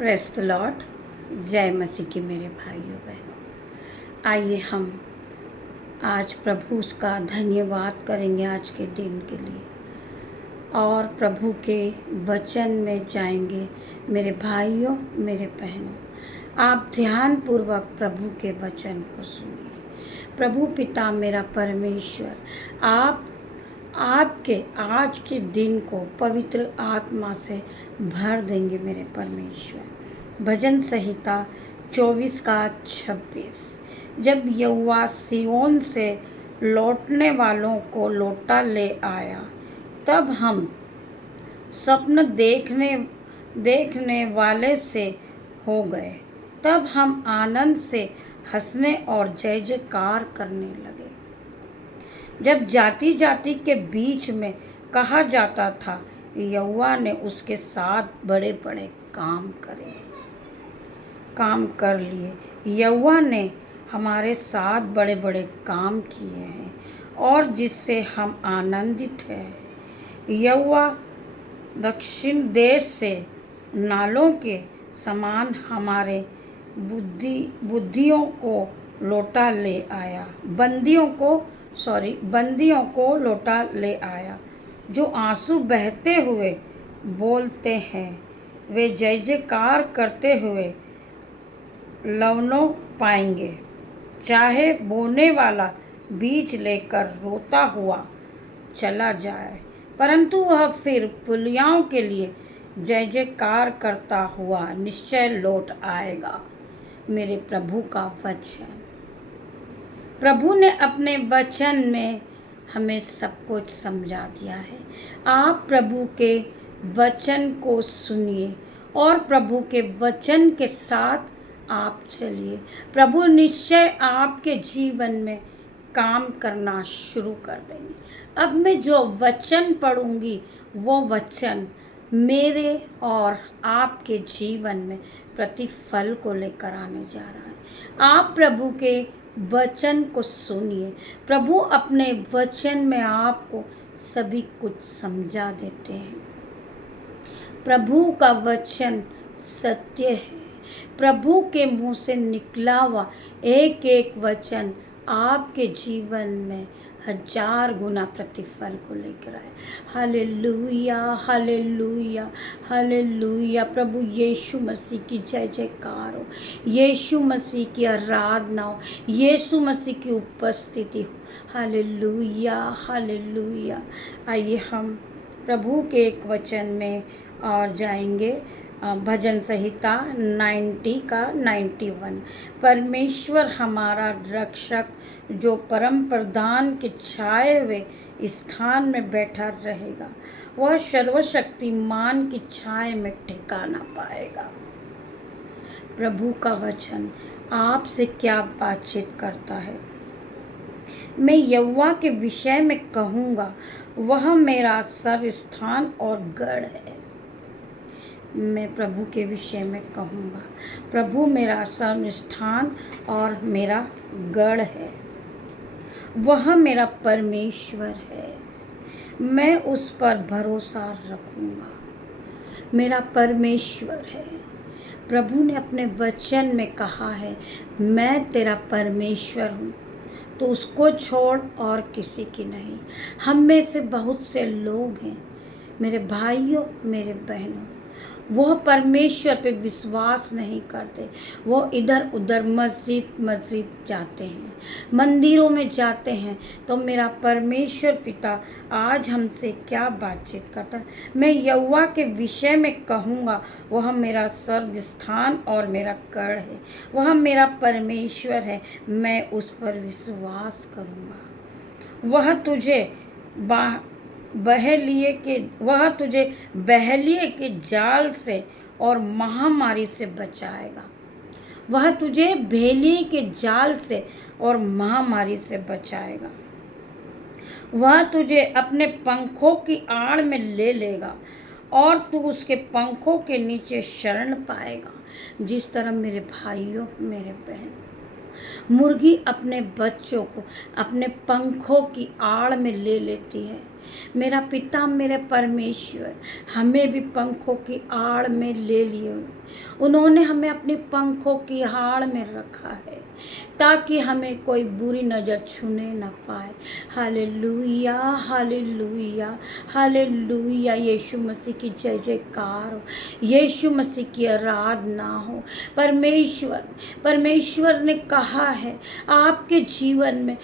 Press the Lord. जय मसीह की मेरे भाइयों बहनों, आइए हम आज प्रभु उसका धन्यवाद करेंगे आज के दिन के लिए और प्रभु के वचन में जाएंगे। मेरे भाइयों मेरे बहनों, आप ध्यानपूर्वक प्रभु के वचन को सुनिए। प्रभु पिता मेरा परमेश्वर आपके आज के दिन को पवित्र आत्मा से भर देंगे। मेरे परमेश्वर, भजन संहिता 24:26, जब यहोवा सिय्योन से लौटने वालों को लौटा ले आया, तब हम स्वप्न देखने वाले से हो गए। तब हम आनंद से हंसने और जय जयकार करने लगे। जब जाति जाति के बीच में कहा जाता था, यहोवा ने उसके साथ बड़े बड़े काम कर लिए। यहोवा ने हमारे साथ बड़े बड़े काम किए हैं और जिससे हम आनंदित हैं। यहोवा दक्षिण देश से नालों के समान हमारे बुद्धियों को लौटा ले आया, बंदियों को लौटा ले आया। जो आंसू बहते हुए बोलते हैं, वे जय जयकार करते हुए लवनों पाएंगे। चाहे बोने वाला बीज लेकर रोता हुआ चला जाए, परंतु वह फिर पुलियाओं के लिए जय जयकार करता हुआ निश्चय लौट आएगा। मेरे प्रभु का वचन। प्रभु ने अपने वचन में हमें सब कुछ समझा दिया है। आप प्रभु के वचन को सुनिए और प्रभु के वचन के साथ आप चलिए। प्रभु निश्चय आपके जीवन में काम करना शुरू कर देंगे। अब मैं जो वचन पढ़ूंगी वो वचन मेरे और आपके जीवन में प्रतिफल को लेकर आने जा रहा है। आप प्रभु के वचन को सुनिए। प्रभु अपने वचन में आपको सभी कुछ समझा देते हैं। प्रभु का वचन सत्य है। प्रभु के मुंह से निकला हुआ एक एक वचन आपके जीवन में 1000 गुना प्रतिफल को लेकर आए। Hallelujah, hallelujah, hallelujah. प्रभु यीशु मसीह की जय जयकार हो, यीशु मसीह की आराधना हो, यीशु मसीह की उपस्थिति हो। Hallelujah, hallelujah. आइए हम प्रभु के एक वचन में और जाएंगे। भजन संहिता 91। परमेश्वर हमारा रक्षक, जो परम प्रधान के छाए हुए स्थान में बैठा रहेगा, वह सर्वशक्तिमान की छाए में ठिकाना पाएगा। प्रभु का वचन आपसे क्या बातचीत करता है? मैं यहोवा के विषय में कहूँगा, वह मेरा सर्वस्थान और गढ़ है। मैं प्रभु के विषय में कहूँगा, प्रभु मेरा सर्वस्थान और मेरा गढ़ है। वह मेरा परमेश्वर है, मैं उस पर भरोसा रखूँगा। मेरा परमेश्वर है। प्रभु ने अपने वचन में कहा है, मैं तेरा परमेश्वर हूँ, तो उसको छोड़ और किसी की नहीं। हम में से बहुत से लोग हैं मेरे भाइयों मेरे बहनों, वो परमेश्वर पे विश्वास नहीं करते। वो इधर उधर मस्जिद जाते हैं, मंदिरों में जाते हैं। तो मेरा परमेश्वर पिता आज हमसे क्या बातचीत करता है? मैं यहोवा के विषय में कहूँगा, वह मेरा स्वर्गस्थान और मेरा गढ़ है। वह मेरा परमेश्वर है, मैं उस पर विश्वास करूँगा। वह तुझे बहलिए के जाल से और महामारी से बचाएगा। वह तुझे भेलिए के जाल से और महामारी से बचाएगा। वह तुझे अपने पंखों की आड़ में ले लेगा और तू उसके पंखों के नीचे शरण पाएगा। जिस तरह मेरे भाइयों मेरे बहन, मुर्गी अपने बच्चों को अपने पंखों की आड़ में ले लेती है। मेरा पिता मेरे परमेश्वर हमें भी पंखों की आड़ में ले लिए। उन्होंने हमें अपने पंखों की आड़ में रखा है ताकि हमें कोई बुरी नज़र छूने न पाए। Hallelujah, hallelujah, hallelujah. Yeshu Masih की जय जयकार हो, यीशु मसीह की आराधना हो। परमेश्वर ने कहा है आपके जीवन में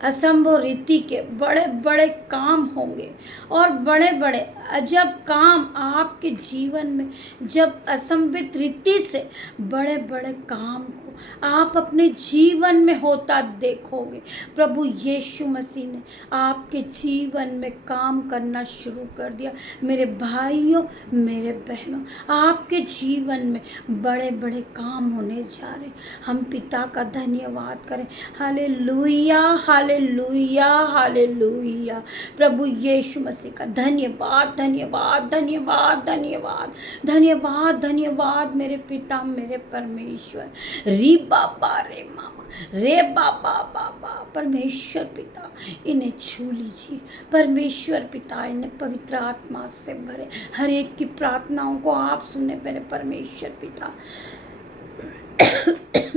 असंभव रीति के बड़े बड़े काम होंगे और बड़े बड़े अजब काम आपके जीवन में, जब असंभव रीति से बड़े बड़े काम को आप अपने जीवन में होता देखोगे। प्रभु यीशु मसीह ने आपके जीवन में काम करना शुरू कर दिया। मेरे भाइयों, मेरे बहनों, आपके जीवन में बड़े बड़े काम होने जा रहे। हम पिता का धन्यवाद करें। Hallelujah, hallelujah, hallelujah. प्रभु यीशु मसीह का धन्यवाद, धन्यवाद, धन्यवाद, धन्यवाद, धन्यवाद, धन्यवाद। मेरे पिता मेरे परमेश्वर, री बाबा रे मामा रे बाबा बाबा। परमेश्वर पिता इन्हें छू लीजिए। परमेश्वर पिता इन्हें पवित्र आत्मा से भरे। हर एक की प्रार्थनाओं को आप सुने मेरे परमेश्वर पिता।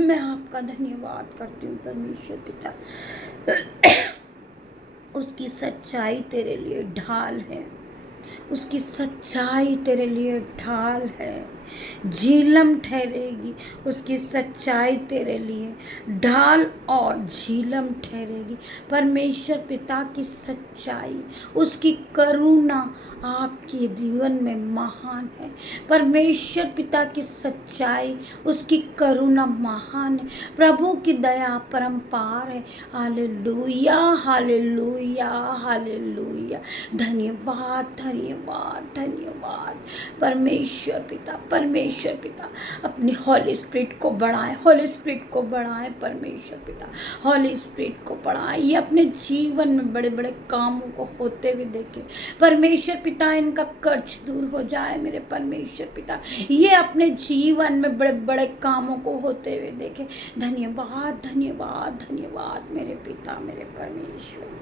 मैं आपका धन्यवाद करती हूँ परमेश्वर पिता। उसकी सच्चाई तेरे लिए ढाल है, उसकी सच्चाई तेरे लिए ढाल है, झीलम ठहरेगी। उसकी सच्चाई तेरे लिए ढाल और झीलम ठहरेगी। परमेश्वर पिता की सच्चाई, उसकी करुणा आपके जीवन में महान है। परमेश्वर पिता की सच्चाई, उसकी करुणा महान है। प्रभु की दया परम्पार है। Hallelujah, hallelujah, hallelujah. धन्यवाद, धन्यवाद, धन्यवाद। परमेश्वर पिता, परमेश्वर पिता अपनी हॉली स्पिरिट को बढ़ाए, हॉली स्पिरिट को बढ़ाए। परमेश्वर पिता हॉली स्पिरिट को बढ़ाए। ये अपने जीवन में बड़े बड़े कामों को होते हुए देखे। परमेश्वर पिता इनका कर्ज दूर हो जाए। मेरे परमेश्वर पिता ये अपने जीवन में बड़े बड़े कामों को होते हुए देखे। धन्यवाद, धन्यवाद, धन्यवाद मेरे पिता मेरे परमेश्वर।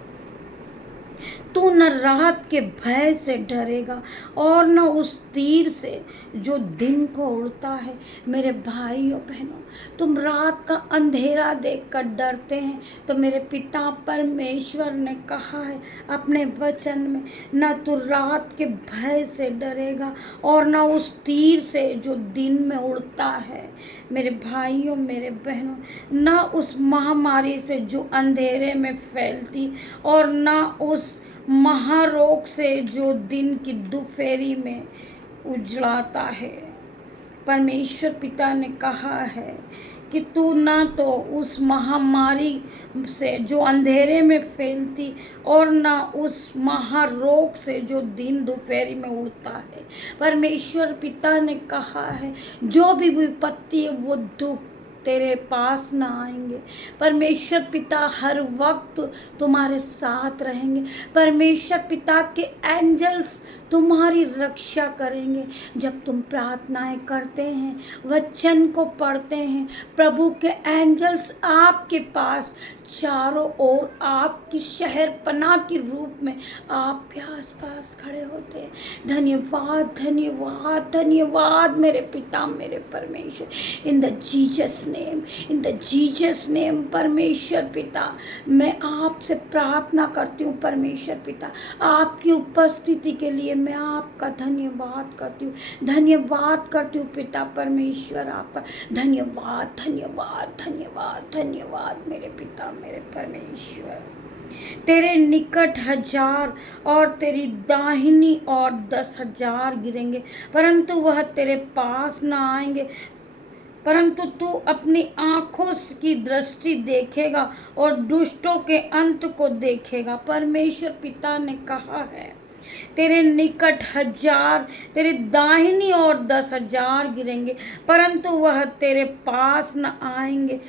तू न रात के भय से डरेगा और न उस तीर से जो दिन को उड़ता है। मेरे भाइयों बहनों, तुम रात का अंधेरा देखकर डरते हैं, तो मेरे पिता परमेश्वर ने कहा है अपने वचन में, न तू रात के भय से डरेगा और न उस तीर से जो दिन में उड़ता है। मेरे भाइयों मेरे बहनों, न उस महामारी से जो अंधेरे में फैलती और न उस महारोग से जो दिन की दोपहरी में उजड़ाता है। परमेश्वर पिता ने कहा है कि तू ना तो उस महामारी से जो अंधेरे में फैलती और ना उस महारोग से जो दिन दोपहरी में उड़ता है। परमेश्वर पिता ने कहा है जो भी विपत्ति है वो दुख तेरे पास ना आएंगे। परमेश्वर पिता हर वक्त तुम्हारे साथ रहेंगे। परमेश्वर पिता के एंजल्स तुम्हारी रक्षा करेंगे। जब तुम प्रार्थनाएं करते हैं, वचन को पढ़ते हैं, प्रभु के एंजल्स आपके पास चारों ओर आपकी शहर पनाह के रूप में आपके आसपास खड़े होते हैं। धन्यवाद, धन्यवाद, धन्यवाद मेरे पिता मेरे परमेश्वर। In the Jesus name, in the Jesus name परमेश्वर पिता, मैं आपसे प्रार्थना करती हूँ परमेश्वर पिता। आपकी उपस्थिति के लिए मैं आपका धन्यवाद करती हूँ, धन्यवाद करती हूँ पिता परमेश्वर। आपका धन्यवाद, धन्यवाद, धन्यवाद, धन्यवाद मेरे पिता मेरे परमेश्वर। तेरे निकट 1000 और तेरी दाहिनी और 10,000 गिरेंगे, परंतु वह तेरे पास न आएंगे। परंतु तू अपनी आँखों की दृष्टि देखेगा और दुष्टों के अंत को देखेगा। परमेश्वर पिता ने कहा है तेरे निकट 1000, तेरी दाहिनी और 10,000 गिरेंगे, परंतु वह तेरे पास न आएंगे।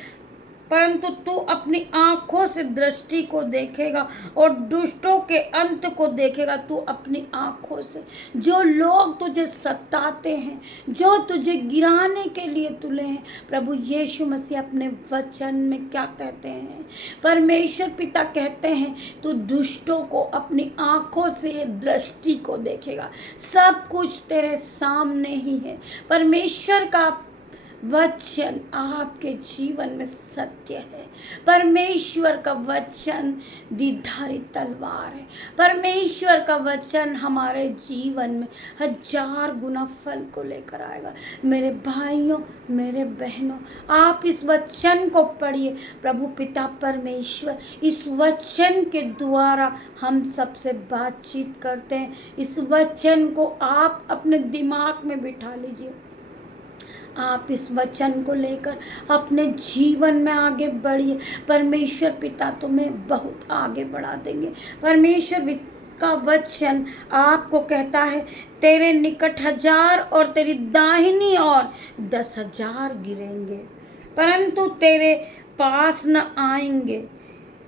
परंतु तू अपनी आंखों से दृष्टि को देखेगा और दुष्टों के अंत को देखेगा। तू अपनी आंखों से, जो लोग तुझे सताते हैं, जो तुझे गिराने के लिए तुले हैं, प्रभु यीशु मसीह अपने वचन में क्या कहते हैं? परमेश्वर पिता कहते हैं तू दुष्टों को अपनी आंखों से दृष्टि को देखेगा। सब कुछ तेरे सामने ही है। परमेश्वर का वचन आपके जीवन में सत्य है। परमेश्वर का वचन द्विधारी तलवार है। परमेश्वर का वचन हमारे जीवन में 1000 गुना फल को लेकर आएगा। मेरे भाइयों, मेरे बहनों, आप इस वचन को पढ़िए। प्रभु पिता परमेश्वर इस वचन के द्वारा हम सबसे बातचीत करते हैं। इस वचन को आप अपने दिमाग में बिठा लीजिए। आप इस वचन को लेकर अपने जीवन में आगे बढ़िए। परमेश्वर पिता तुम्हें बहुत आगे बढ़ा देंगे। परमेश्वर का वचन आपको कहता है तेरे निकट 1000 और तेरी दाहिनी ओर 10,000 गिरेंगे, परंतु तेरे पास न आएंगे।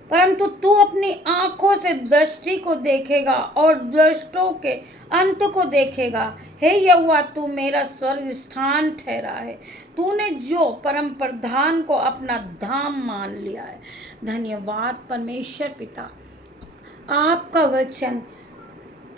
परंतु तू अपनी आंखों से दृष्टि को देखेगा और दुष्टों के अंत को देखेगा। हे यहोवा, तू मेरा स्वर्ग स्थान ठहरा है। तूने जो परम प्रधान को अपना धाम मान लिया है। धन्यवाद परमेश्वर पिता, आपका वचन,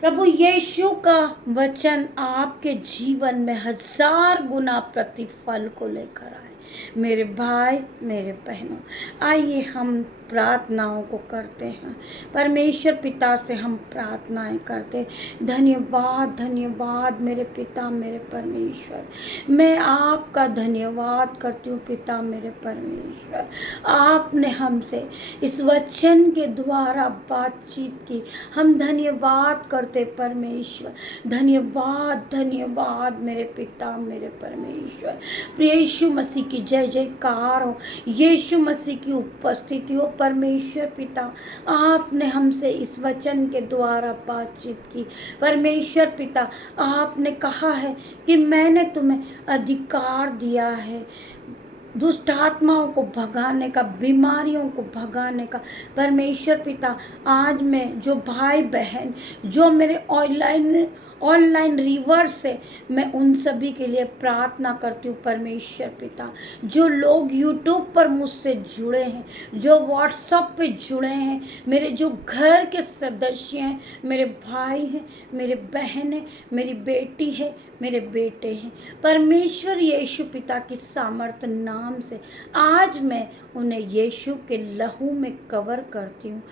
प्रभु यीशु का वचन आपके जीवन में 1000 गुना प्रतिफल को लेकर आए। मेरे भाई, मेरे बहनों, आइए हम प्रार्थनाओं को करते हैं। परमेश्वर पिता से हम प्रार्थनाएं करते। धन्यवाद, धन्यवाद मेरे पिता, मेरे परमेश्वर। मैं आपका धन्यवाद करती हूँ पिता, मेरे परमेश्वर। आपने हमसे इस वचन के द्वारा बातचीत की। हम धन्यवाद करते परमेश्वर। धन्यवाद, धन्यवाद मेरे पिता, मेरे परमेश्वर। यीशु मसीह की जय जयकार हो। यीशु मसीह की उपस्थिति हो। परमेश्वर पिता, आपने हमसे इस वचन के द्वारा बातचीत की। परमेश्वर पिता, आपने कहा है कि मैंने तुम्हें अधिकार दिया है दुष्ट आत्माओं को भगाने का, बीमारियों को भगाने का। परमेश्वर पिता, आज मैं जो भाई बहन जो मेरे ऑनलाइन रिवर्स से, मैं उन सभी के लिए प्रार्थना करती हूँ। परमेश्वर पिता, जो लोग यूट्यूब पर मुझसे जुड़े हैं, जो व्हाट्सएप पे जुड़े हैं, मेरे जो घर के सदस्य हैं, मेरे भाई हैं, मेरे बहन हैं, मेरी बेटी है, मेरे बेटे हैं, परमेश्वर यीशु पिता की सामर्थ नाम से आज मैं उन्हें यीशु के लहू में कवर करती हूँ।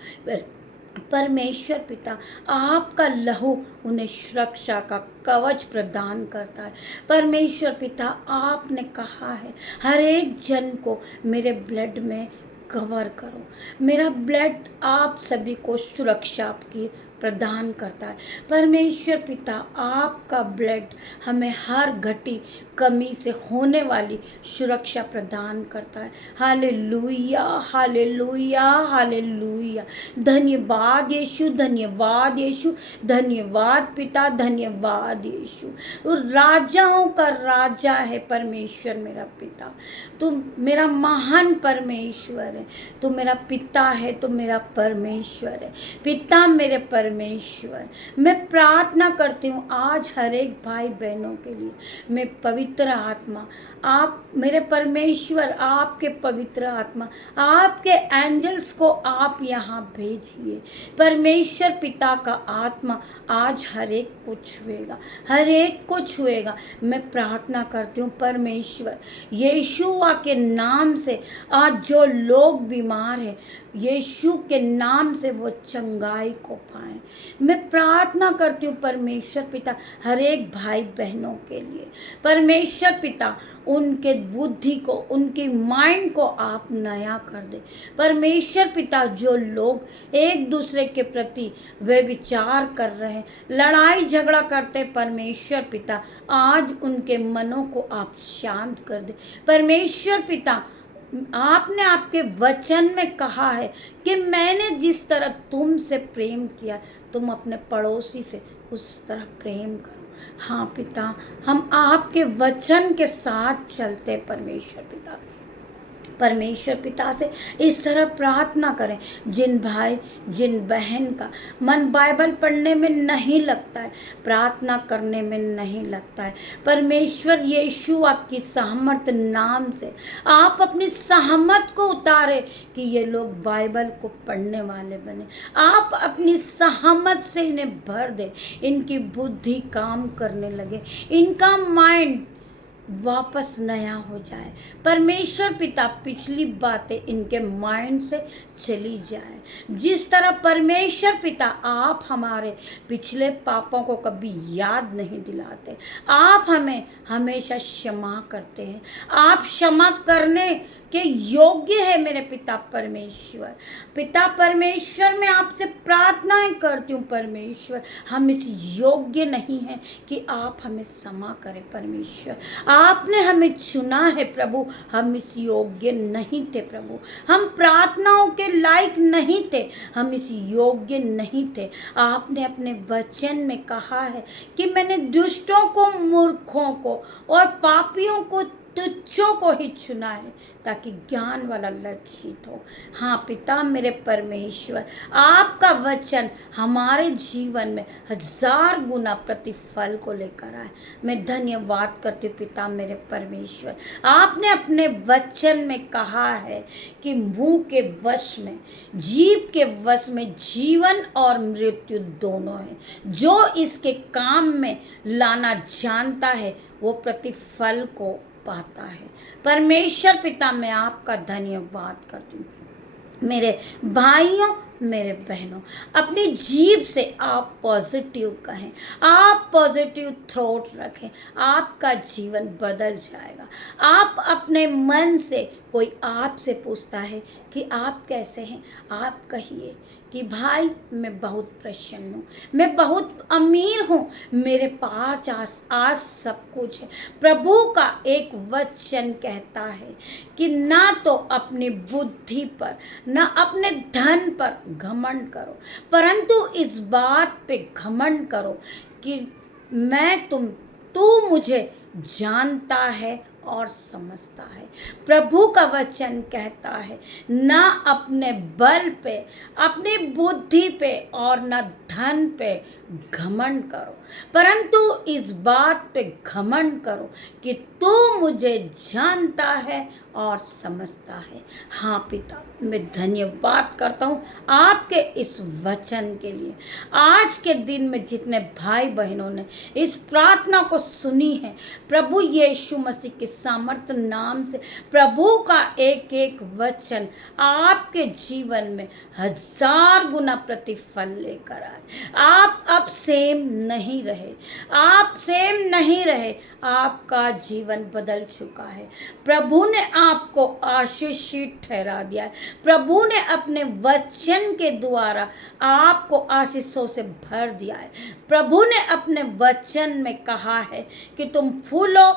परमेश्वर पिता, आपका लहू उन्हें सुरक्षा का कवच प्रदान करता है। परमेश्वर पिता, आपने कहा है हर एक जन को मेरे ब्लड में कवर करो। मेरा ब्लड आप सभी को सुरक्षा की प्रदान करता है। परमेश्वर पिता, आपका ब्लड हमें हर घटी कमी से होने वाली सुरक्षा प्रदान करता है। Hallelujah, hallelujah, hallelujah. धन्यवाद यीशु, धन्यवाद यीशु, धन्यवाद पिता, धन्यवाद यीशु। वो राजाओं का राजा है परमेश्वर मेरा पिता। तुम मेरा महान परमेश्वर है। तू मेरा पिता है, तो मेरा परमेश्वर है। पिता मेरे परमेश्वर, मैं प्रार्थना करती हूँ आज हर एक भाई बहनों के लिए। मैं पवित्र आत्मा, आप मेरे परमेश्वर, आपके पवित्र आत्मा, आपके एंजल्स को आप यहाँ भेजिए। परमेश्वर पिता का आत्मा आज हर एक को छुएगा, हर एक को छुएगा। मैं प्रार्थना करती हूँ परमेश्वर यीशुआ के नाम से, आज जो लोग बीमार हैं यीशु के नाम से वो चंगाई को पाएं। मैं प्रार्थना करती हूँ परमेश्वर पिता हर एक भाई बहनों के लिए। परमेश्वर पिता, उनके बुद्धि को, उनकी माइंड को आप नया कर दे। परमेश्वर पिता, जो लोग एक दूसरे के प्रति वे विचार कर रहे हैं, लड़ाई झगड़ा करते, परमेश्वर पिता आज उनके मनों को आप शांत कर दे। परमेश्वर पिता, आपने आपके वचन में कहा है कि मैंने जिस तरह तुमसे प्रेम किया तुम अपने पड़ोसी से उस तरह प्रेम करो। हाँ पिता, हम आपके वचन के साथ चलते परमेश्वर पिता। परमेश्वर पिता से इस तरह प्रार्थना करें। जिन भाई जिन बहन का मन बाइबल पढ़ने में नहीं लगता है, प्रार्थना करने में नहीं लगता है, परमेश्वर यीशु आपकी सहमत नाम से आप अपनी सहमत को उतारे कि ये लोग बाइबल को पढ़ने वाले बने। आप अपनी सहमत से इन्हें भर दे, इनकी बुद्धि काम करने लगे, इनका माइंड वापस नया हो जाए। परमेश्वर पिता पिछली बातें इनके माइंड से चली जाए। जिस तरह परमेश्वर पिता आप हमारे पिछले पापों को कभी याद नहीं दिलाते, आप हमें हमेशा क्षमा करते हैं। आप क्षमा करने के योग्य है मेरे पिता परमेश्वर। पिता परमेश्वर मैं आपसे प्रार्थनाएं करती हूँ परमेश्वर, हम इस योग्य नहीं हैं कि आप हमें क्षमा करें परमेश्वर। आपने हमें चुना है प्रभु, हम इस योग्य नहीं थे प्रभु, हम प्रार्थनाओं के लायक नहीं थे, हम इस योग्य नहीं थे। आपने अपने वचन में कहा है कि मैंने दुष्टों को, मूर्खों को और पापियों को, तुच्छों को ही चुना है ताकि ज्ञान वाला लज्जित हो। हाँ पिता मेरे परमेश्वर, आपका वचन हमारे जीवन में 1000 गुना प्रतिफल को लेकर आए। मैं धन्यवाद करती हूँ पिता मेरे परमेश्वर। आपने अपने वचन में कहा है कि मुंह के वश में, जीभ के वश में जीवन और मृत्यु दोनों है। जो इसके काम में लाना जानता है वो प्रतिफल को पाता है। परमेश्वर पिता मैं आपका धन्यवाद करती हूँ। मेरे भाइयों मेरे बहनों, अपनी जीभ से आप पॉजिटिव कहें, आप पॉजिटिव थॉट रखें, आपका जीवन बदल जाएगा। आप अपने मन से, कोई आपसे पूछता है कि आप कैसे हैं, आप कहिए कि भाई मैं बहुत प्रसन्न हूँ, मैं बहुत अमीर हूँ, मेरे पास आज सब कुछ है। प्रभु का एक वचन कहता है कि ना तो अपनी बुद्धि पर, ना अपने धन पर घमंड करो, परंतु इस बात पे घमंड करो कि तू मुझे जानता है और समझता है। प्रभु का वचन कहता है ना अपने बल पे, अपनी बुद्धि पे और न धन पे घमंड करो, परंतु इस बात पे घमंड करो कि तू मुझे जानता है और समझता है। हाँ पिता मैं धन्यवाद करता हूँ आपके इस वचन के लिए। आज के दिन में जितने भाई बहनों ने इस प्रार्थना को सुनी है, प्रभु यीशु मसीह के सामर्थ्य नाम से प्रभु का एक एक वचन आपके जीवन में 1000 गुना प्रतिफल लेकर आए। आप अब सेम नहीं रहे, आप सेम नहीं रहे, आपका जीवन बदल चुका है। प्रभु ने आपको आशीषित ठहरा दिया है। प्रभु ने अपने वचन के द्वारा आपको आशीषों से भर दिया है। प्रभु ने अपने वचन में कहा है कि तुम फूलो,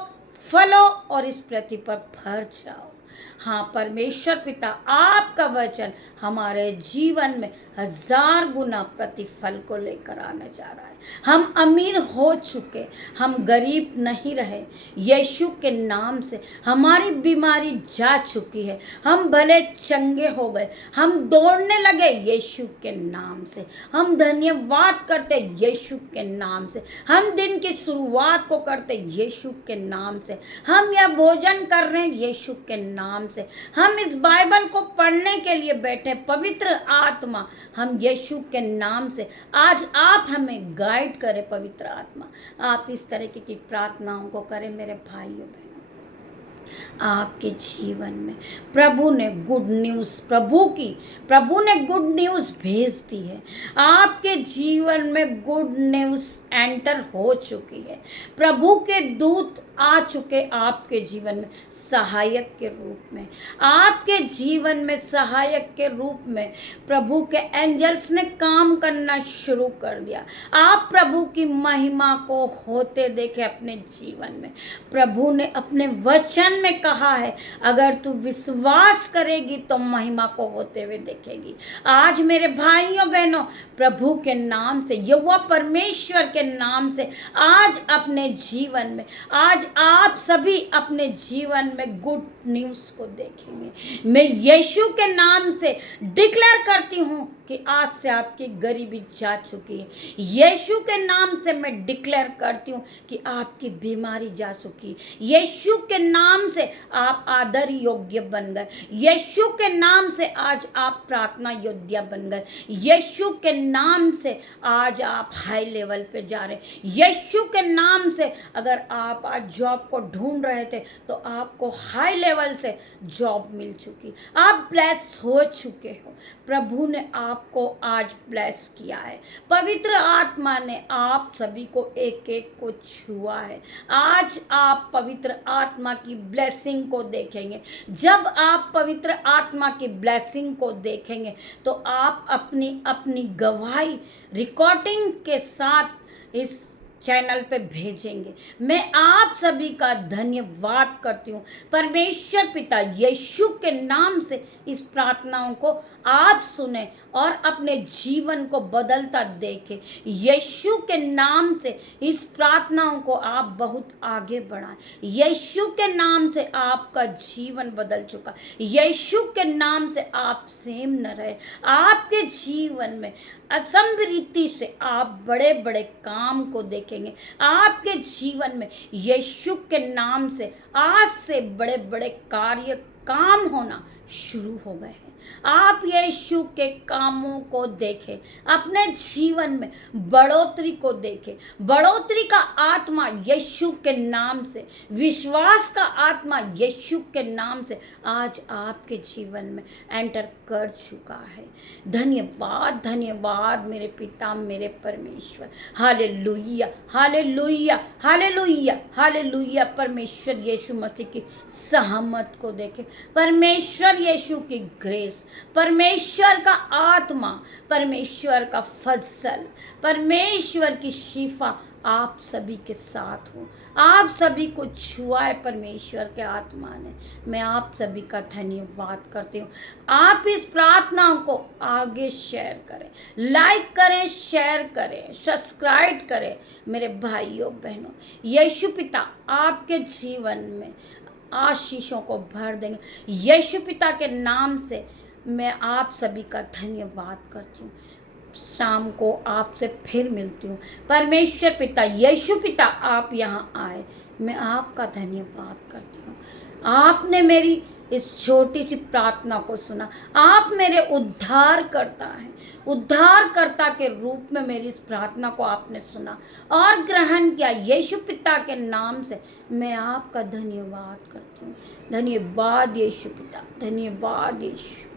फलो और इस पृथ्वी पर भर जाओ। हाँ परमेश्वर पिता आपका वचन हमारे जीवन में 1000 गुना प्रतिफल को लेकर आने जा रहा है। हम अमीर हो चुके, हम गरीब नहीं रहे। यीशु के नाम से हमारी बीमारी जा चुकी है, हम भले चंगे हो गए, हम दौड़ने लगे यीशु के नाम से। हम धन्यवाद करते यीशु के नाम से, हम दिन की शुरुआत को करते यीशु के नाम से, हम यह भोजन कर रहे हैं यीशु के नाम से, हम इस बाइबल को पढ़ने के लिए बैठे पवित्र आत्मा हम यीशु के नाम से। आज आप हमें गाइड करें पवित्र आत्मा, आप इस तरीके की प्रार्थनाओं को करें मेरे भाइयों बहनों। आपके जीवन में प्रभु ने गुड न्यूज़, प्रभु ने गुड न्यूज़ भेज दी है। आपके जीवन में गुड न्यूज़ एंटर हो चुकी है। प्रभु के दूत आ चुके आपके जीवन में सहायक के रूप में, आपके जीवन में सहायक के रूप में प्रभु के एंजल्स ने काम करना शुरू कर दिया। आप प्रभु की महिमा को होते देखे अपने जीवन में। प्रभु ने अपने वचन में कहा है अगर तू विश्वास करेगी तो महिमा को होते हुए देखेगी। आज मेरे भाइयों बहनों प्रभु के नाम से, यहोवा परमेश्वर के नाम से आज अपने जीवन में, आज आज आप सभी अपने जीवन में गुड न्यूज़ को देखेंगे। मैं यीशु के नाम से डिक्लेयर करती हूँ कि आज से आपकी गरीबी जा चुकी है। यीशु के नाम से मैं डिक्लेयर करती हूँ कि आपकी बीमारी जा चुकी है। यीशु के नाम से आप आदर योग्य बन गए। यीशु के नाम से आज आप प्रार्थना योद्धा बन गए। यीशु के नाम से आज आप हाई लेवल पे जा रहे। यीशु के नाम से अगर आप आज जॉब को ढूंढ रहे थे तो आपको हाई लेवल से जॉब मिल चुकी। आप ब्लेस हो चुके हो। प्रभु ने आपको आज ब्लेस किया है। पवित्र आत्मा ने आप सभी को एक एक को छुआ है। आज आप पवित्र आत्मा की ब्लेसिंग को देखेंगे। जब आप पवित्र आत्मा की ब्लेसिंग को देखेंगे तो आप अपनी अपनी गवाही रिकॉर्डिंग के साथ इस चैनल पे भेजेंगे। मैं आप सभी का धन्यवाद करती हूँ। परमेश्वर पिता यीशु के नाम से इस प्रार्थनाओं को आप सुने और अपने जीवन को बदलता देखें। यीशु के नाम से इस प्रार्थनाओं को आप बहुत आगे बढ़ाएं। यीशु के नाम से आपका जीवन बदल चुका। यीशु के नाम से आप सेम न रहे। आपके जीवन में असमृद्धि से आप बड़े बड़े काम को देखेंगे। आपके जीवन में यीशु के नाम से आज से बड़े बड़े कार्य काम होना शुरू हो गए हैं। आप यीशु के कामों को देखें। अपने जीवन में बढ़ोतरी को देखें। बढ़ोतरी का आत्मा यीशु के नाम से, विश्वास का आत्मा यीशु के नाम से आज आपके जीवन में एंटर कर चुका है। धन्यवाद, धन्यवाद मेरे पिता, मेरे परमेश्वर। Hallelujah, hallelujah, hallelujah, hallelujah. परमेश्वर यीशु मसीह की सहमत को देखें। परमेश्वर यीशु की ग्रेस, परमेश्वर का आत्मा, परमेश्वर का फजल, परमेश्वर की शिफा आप सभी के साथ हो। आप सभी को छुआ है परमेश्वर के आत्मा ने। मैं आप सभी का धन्यवाद करती हूँ। आप इस प्रार्थना को आगे शेयर करें, लाइक करें, शेयर करें, सब्सक्राइब करें मेरे भाइयों बहनों। यीशु पिता आपके जीवन में आशीषों को भर देंगे। यीशु पिता के नाम से मैं आप सभी का धन्यवाद करती हूँ। शाम को आपसे फिर मिलती हूँ। परमेश्वर पिता यीशु पिता आप यहाँ आए, मैं आपका धन्यवाद करती हूँ। आपने मेरी इस छोटी सी प्रार्थना को सुना। आप मेरे उद्धारकर्ता हैं। उद्धारकर्ता के रूप में मेरी इस प्रार्थना को आपने सुना और ग्रहण किया। यीशु पिता के नाम से मैं आपका धन्यवाद करती हूँ। धन्यवाद यीशु पिता, धन्यवाद यीशु।